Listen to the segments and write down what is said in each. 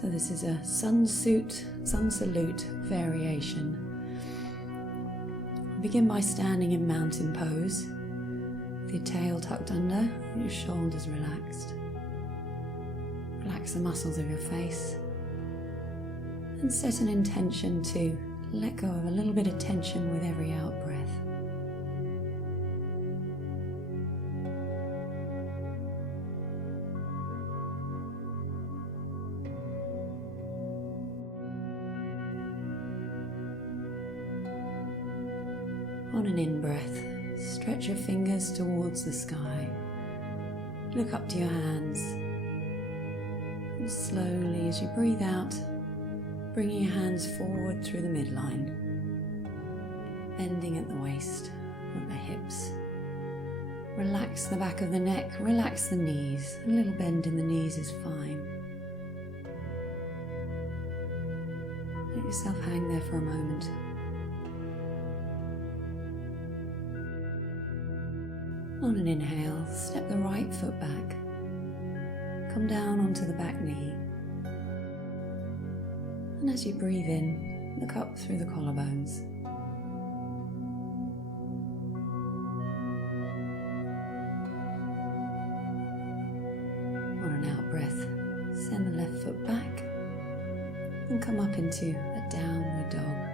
So this is a sun salute variation. Begin by standing in mountain pose, with your tail tucked under and your shoulders relaxed. Relax the muscles of your face and set an intention to let go of a little bit of tension with every out breath. On an in-breath, stretch your fingers towards the sky. Look up to your hands. And slowly, as you breathe out, bringing your hands forward through the midline, bending at the waist, at the hips. Relax the back of the neck, relax the knees. A little bend in the knees is fine. Let yourself hang there for a moment. On an inhale, step the right foot back. Come down onto the back knee. And as you breathe in, look up through the collarbones. On an out breath, send the left foot back and come up into a downward dog.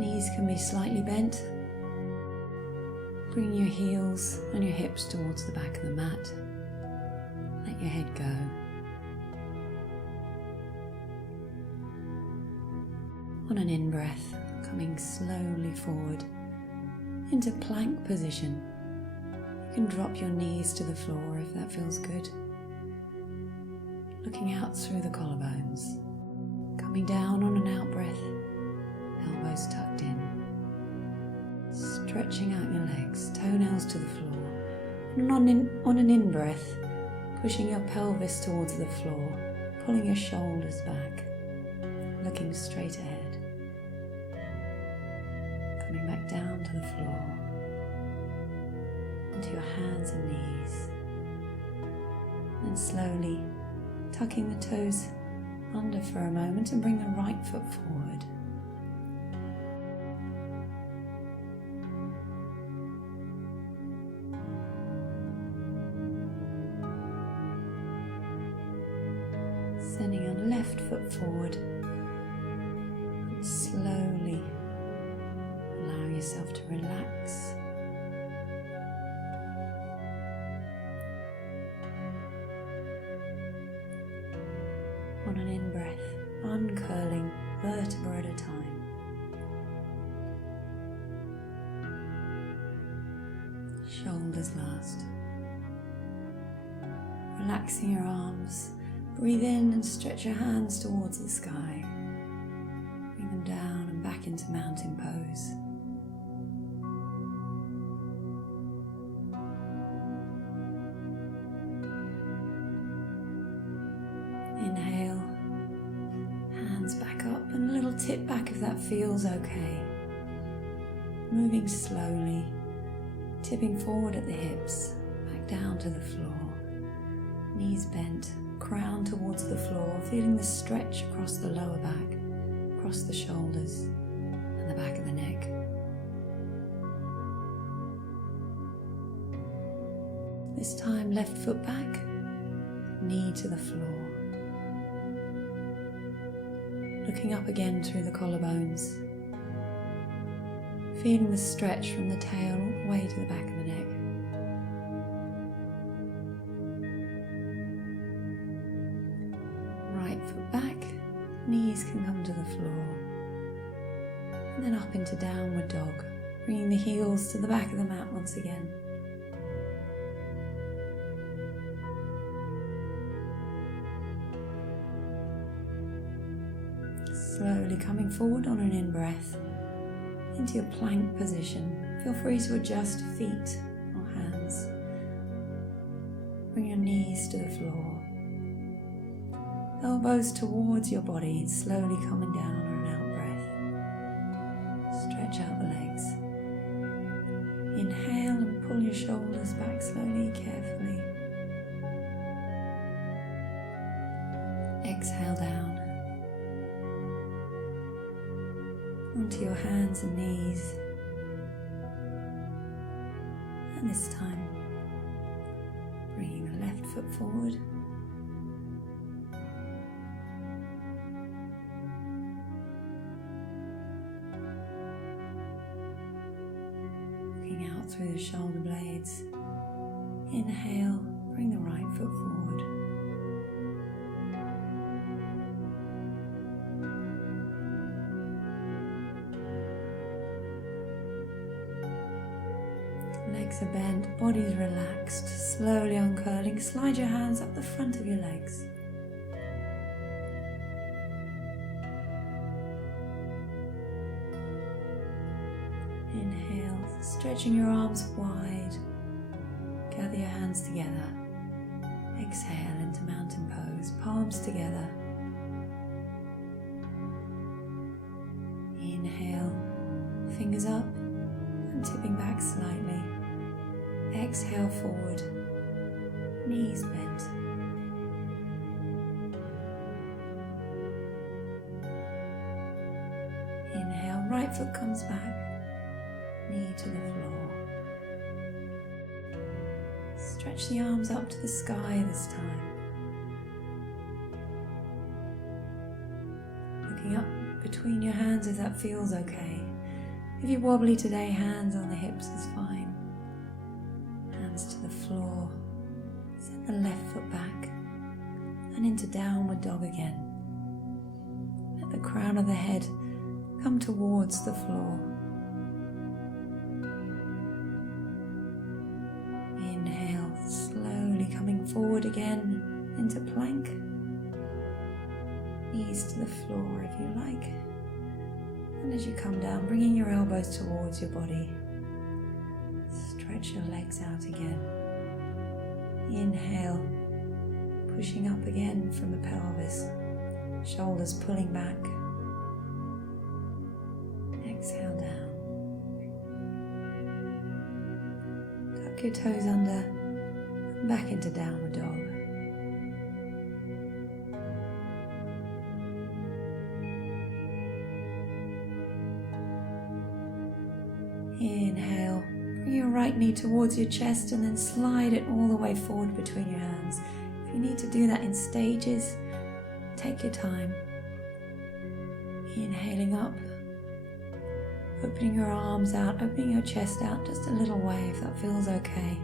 Knees can be slightly bent. Bring your heels and your hips towards the back of the mat. Let your head go. On an in-breath, coming slowly forward into plank position. You can drop your knees to the floor if that feels good. Looking out through the collarbones. Coming down on an out-breath, elbows tucked in. Stretching out your legs, toenails to the floor. And on an in-breath, pushing your pelvis towards the floor, pulling your shoulders back, looking straight ahead. Coming back down to the floor, onto your hands and knees. And slowly tucking the toes under for a moment and bring the right foot forward. Sending your left foot forward and slowly allow yourself to relax. On an in-breath, uncurling vertebra at a time. Shoulders last. Relaxing your arms. Breathe in and stretch your hands towards the sky. Bring them down and back into mountain pose. Inhale, hands back up and a little tip back if that feels okay. Moving slowly, tipping forward at the hips, back down to the floor. Knees bent. Crown towards the floor, feeling the stretch across the lower back, across the shoulders and the back of the neck. This time left foot back, knee to the floor. Looking up again through the collarbones, feeling the stretch from the tail all the way to the back of the neck. Right foot back, knees can come to the floor, and then up into downward dog, bringing the heels to the back of the mat once again. Slowly coming forward on an in-breath into your plank position. Feel free to adjust feet or hands. Bring your knees to the floor. Elbows towards your body, slowly coming down on an out breath. Stretch out the legs. Inhale and pull your shoulders back slowly, carefully. Exhale down onto your hands and knees. And this time, bringing the left foot forward. Looking out through the shoulder blades. Inhale, bring the right foot forward. Legs are bent, body's relaxed, slowly uncurling. Slide your hands up the front of your legs. Inhale, stretching your arms wide. Gather your hands together. Exhale into mountain pose, palms together. Inhale, fingers up and tipping back slightly. Exhale forward, knees bent. Inhale, right foot comes back, knee to the floor. Stretch the arms up to the sky this time. Looking up between your hands if that feels okay. If you're wobbly today, hands on the hips is fine. Hands to the floor. Send the left foot back and into downward dog again. Let the crown of the head come towards the floor. Inhale, slowly coming forward again into plank. Knees to the floor if you like. And as you come down, bringing your elbows towards your body. Stretch your legs out again. Inhale, pushing up again from the pelvis. Shoulders pulling back. Exhale down. Tuck your toes under and back into downward dog. Inhale, bring your right knee towards your chest and then slide it all the way forward between your hands. If you need to do that in stages, take your time. Inhaling up, opening your arms out, opening your chest out just a little way if that feels okay.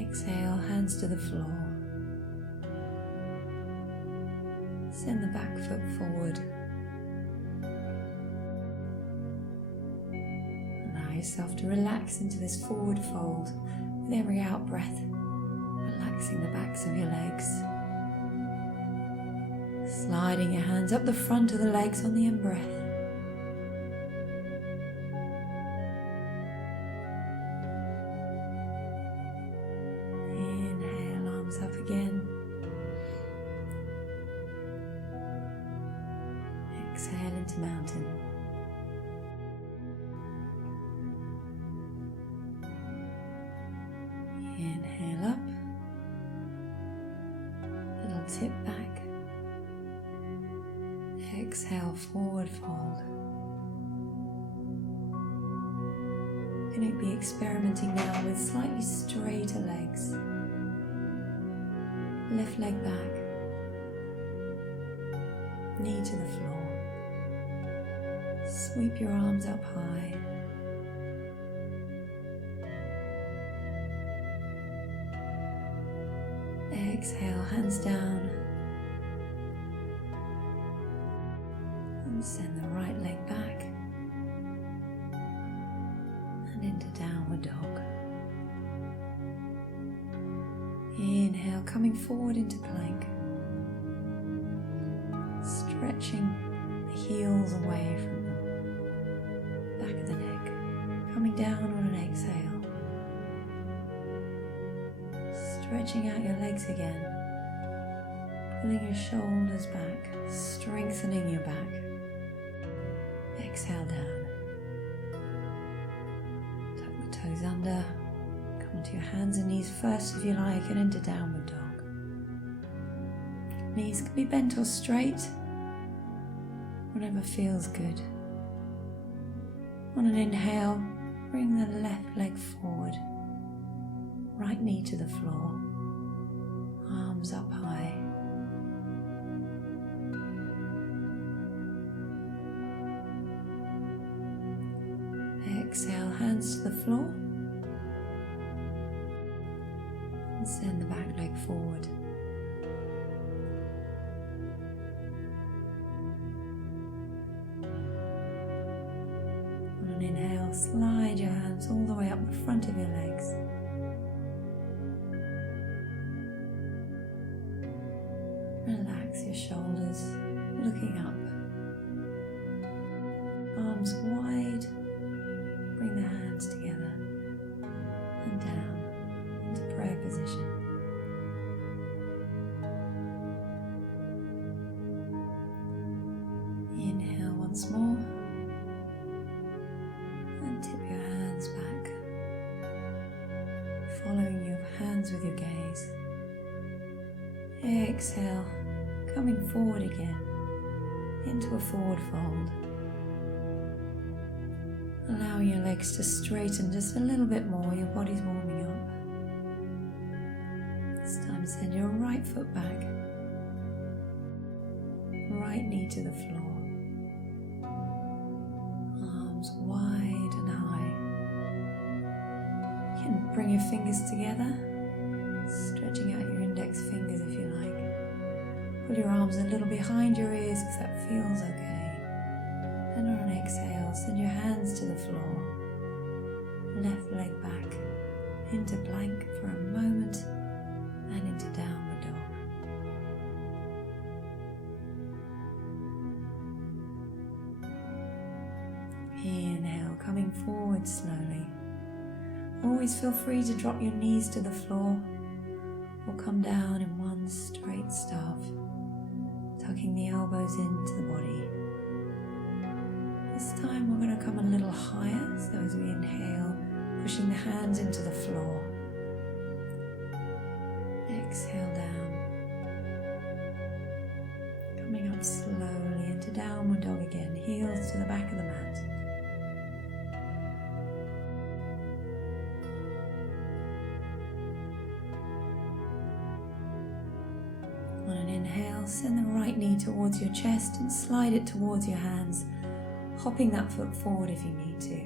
Exhale, hands to the floor. Send the back foot forward. Yourself to relax into this forward fold with every out breath, relaxing the backs of your legs, sliding your hands up the front of the legs on the in-breath. Inhale, arms up again. Exhale into mountain. Inhale up, little tip back, exhale forward fold. You're going to be experimenting now with slightly straighter legs. Left leg back, knee to the floor. Sweep your arms up high. Exhale, hands down. And send the right leg back. And into downward dog. Inhale, coming forward into plank. Stretching the heels away from the back of the neck. Coming down on an exhale. Stretching out your legs again, pulling your shoulders back, strengthening your back. Exhale down. Tuck the toes under, come to your hands and knees first if you like, and into downward dog. Knees can be bent or straight, whatever feels good. On an inhale, bring the left leg forward, right knee to the floor, arms up high. Exhale, hands to the floor, and send the back leg forward. On an inhale, slide your hands all the way up the front of your legs. Relax your shoulders, looking up. Arms wide, bring the hands together and down into prayer position. Inhale once more and tip your hands back, following your hands with your gaze. Exhale, coming forward again into a forward fold. Allowing your legs to straighten just a little bit more, your body's warming up. This time send your right foot back, right knee to the floor, arms wide and high. You can bring your fingers together, stretching out your index fingers if you like. Pull your arms a little behind your ears if that feels okay. And on an exhale, send your hands to the floor, left leg back, into plank for a moment, and into downward dog. Inhale, coming forward slowly. Always feel free to drop your knees to the floor, or come down in one straight staff, tucking the elbows into the body. This time we're going to come a little higher, so as we inhale, pushing the hands into the floor. Exhale down. Coming up slowly into downward dog again, heels to the back of the mat. On an inhale, send the right knee towards your chest and slide it towards your hands, hopping that foot forward if you need to.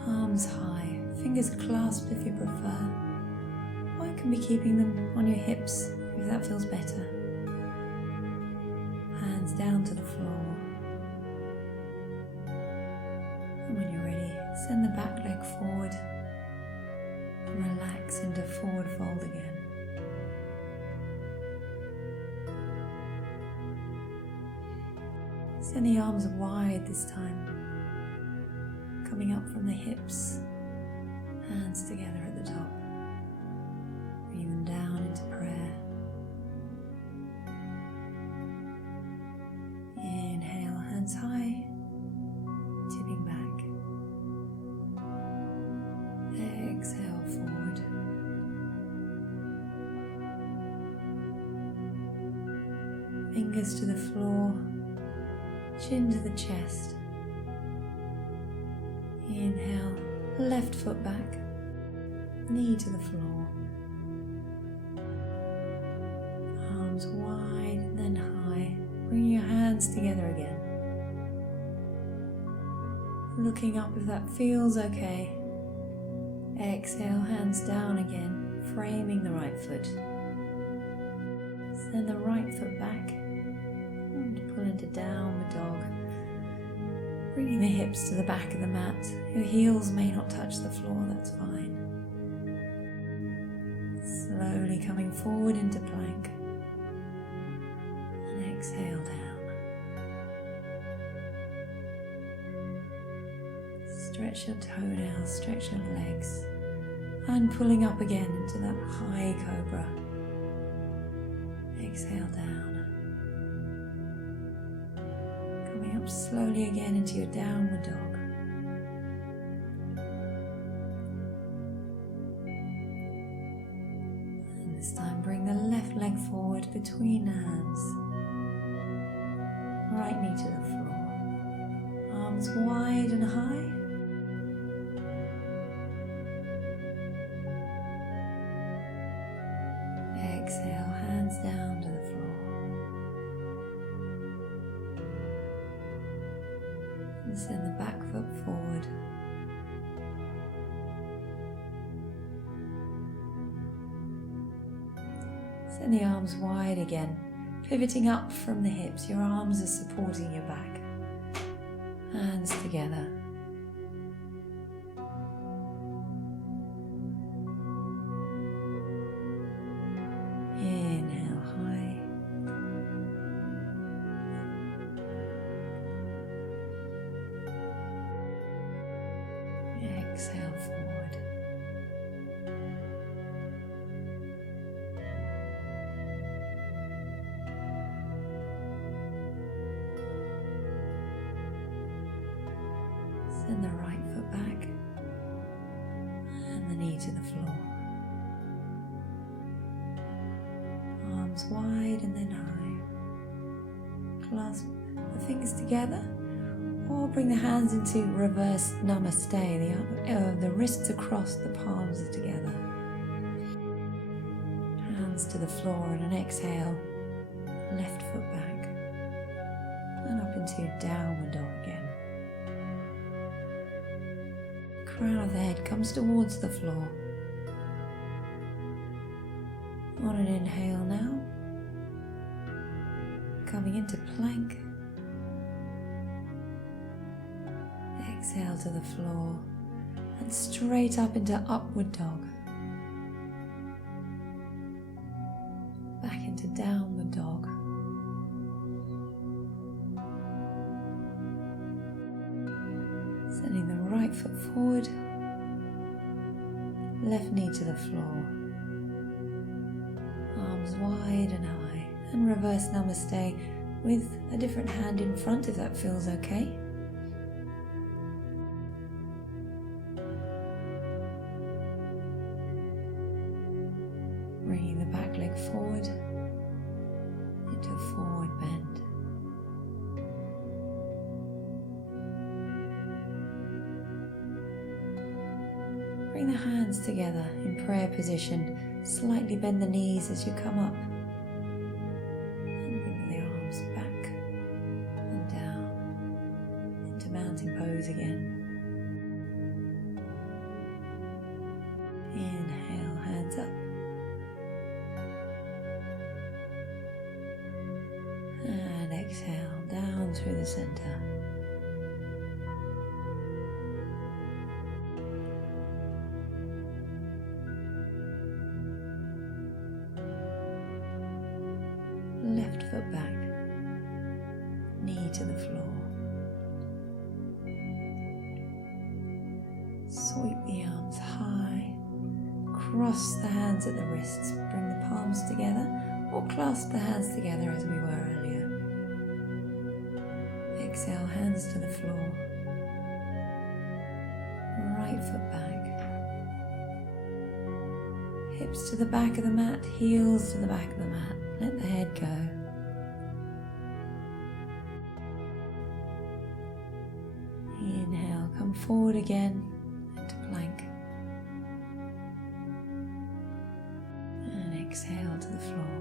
Arms high, fingers clasped if you prefer, or you can be keeping them on your hips if that feels better. Hands down to the floor. And when you're ready, send the back leg forward and relax into forward fold again. Send the arms wide this time, coming up from the hips, hands together at the top. Bring them down into prayer. Inhale, hands high, tipping back. Exhale, forward. Fingers to the floor. Chin to the chest. Inhale, left foot back, knee to the floor. Arms wide and then high. Bring your hands together again. Looking up if that feels okay. Exhale, hands down again, framing the right foot. Send the right foot back. And pull into downward dog, bringing the hips to the back of the mat. Your heels may not touch the floor, that's fine. Slowly coming forward into plank, and exhale down. Stretch your toenails, stretch your legs, and pulling up again into that high cobra. Exhale down. Up slowly again into your downward dog. And this time bring the left left leg forward between the hands. Right knee to the floor. Arms wide and high. Exhale, hands down to the floor. And send the back foot forward. Send the arms wide again, pivoting up from the hips. Your arms are supporting your back. Hands together. Inhale high. Exhale forward. Send the right foot back and the knee to the floor. Arms wide and then high. Clasp the fingers together or bring the hands into reverse namaste. The wrists across, the palms are together. Hands to the floor and an exhale. Left foot back and up into downward dog again. Crown of the head comes towards the floor. On an inhale now, coming into plank. Exhale to the floor and straight up into upward dog. Back into downward dog. Sending the right foot forward, left knee to the floor. Arms wide and high, and reverse namaste with a different hand in front if that feels okay. Bringing the back leg forward into a forward bend. Bring the hands together in prayer position. Slightly bend the knees as you come up. And bring the arms back and down into mountain pose again. Inhale, hands up. And exhale, down through the center. Left foot back, knee to the floor. Sweep the arms high, cross the hands at the wrists, bring the palms together or clasp the hands together as we were earlier. Exhale, hands to the floor. Right foot back. Hips to the back of the mat, heels to the back of the mat. Let the head go. Inhale, come forward again into plank. And exhale to the floor.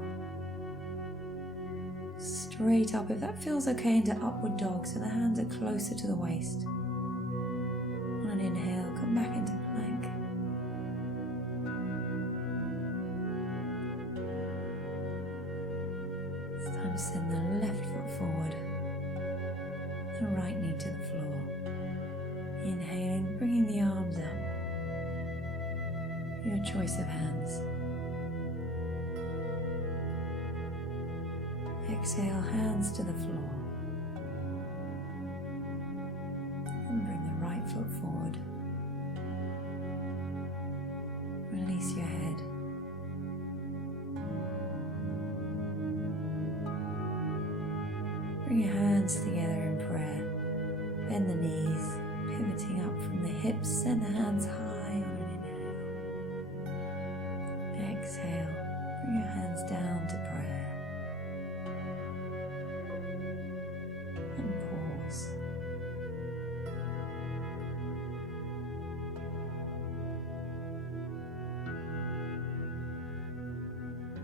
Straight up if that feels okay into upward dog so the hands are closer to the waist. On an inhale, come back into plank. Send the left foot forward, the right knee to the floor. Inhaling, bringing the arms up. Your choice of hands. Exhale, hands to the floor. And bring the right foot forward. Release your head. Bring your hands together in prayer. Bend the knees, pivoting up from the hips. Send the hands high on an inhale. Exhale. Bring your hands down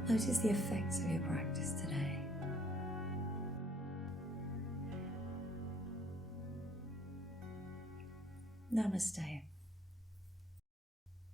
Notice the effects of your practice today. Namaste.